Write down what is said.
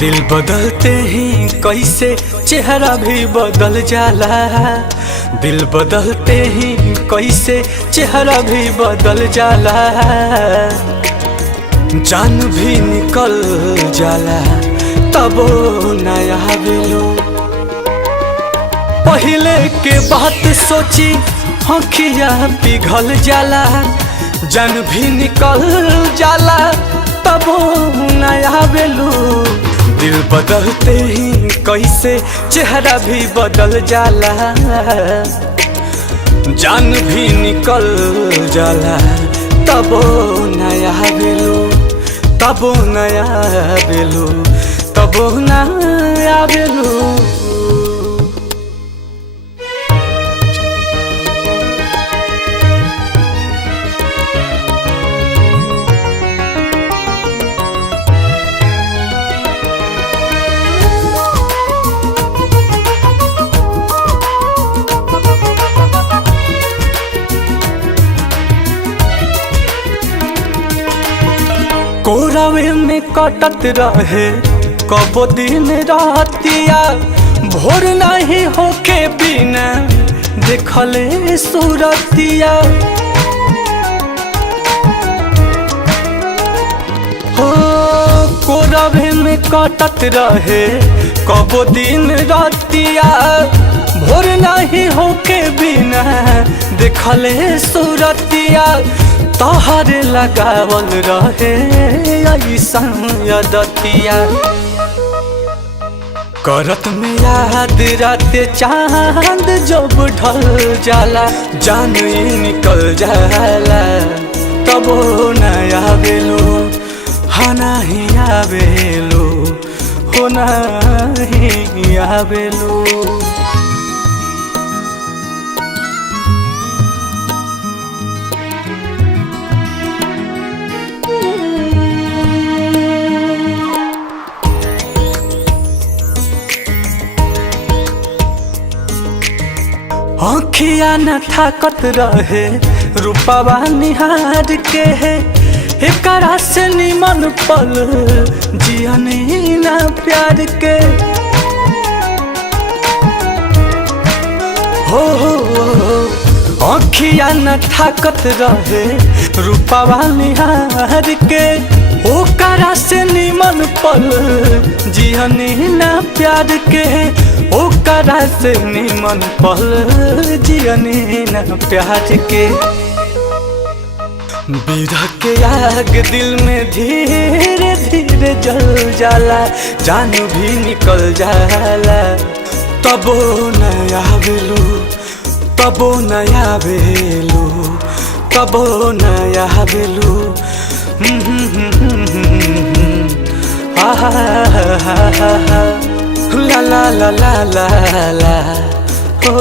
दिल बदलते ही कैसे चेहरा भी बदल जाला। दिल बदलते ही कैसे चेहरा भी बदल जाला। जान भी निकल जाला तबो नया बेलो। पहले के बात सोची आँखिया पिघल जाला। जान भी निकल जाला तबो नया बेलू। दिल बदलते ही कैसे चेहरा भी बदल जाला। जान भी निकल जाला तबो नया बेलू। तबो नया बेलू। तबो नया बेलू। कोरावे में कटत रहे कबो दिन रातिया। भोर नहीं होके बिना देखले सूरतिया। हो कोरावे में कटत रहे कबो दिन रातिया। भोर नहीं होके बिना देखले सूरतिया। तोहरे लगावल रहे ऐसन यदतिया। करत में याद राते चांद जब ढल जाला। जान निकल जाला तबो नया बेलू। हाँ नहीं आवेलू। हो नहीं आवेलू। आँखिया न थाकत रहे रूपवा निहार के। एकरा से निमन पल जियनी ना प्यार के। हो आँखिया न थाकत रहे रूपवा निहार के। ओकरा से निमन पल जियनी ना प्यार के। ओकरा से निमन पल जियनी ना प्यार के। बिरह के आग दिल में धीरे धीरे जल जाला। जान भी निकल जाला तबो नया बेलू। तबो नया बेलू। तबो नया बेलू। ला ला ला ला ला ला। हो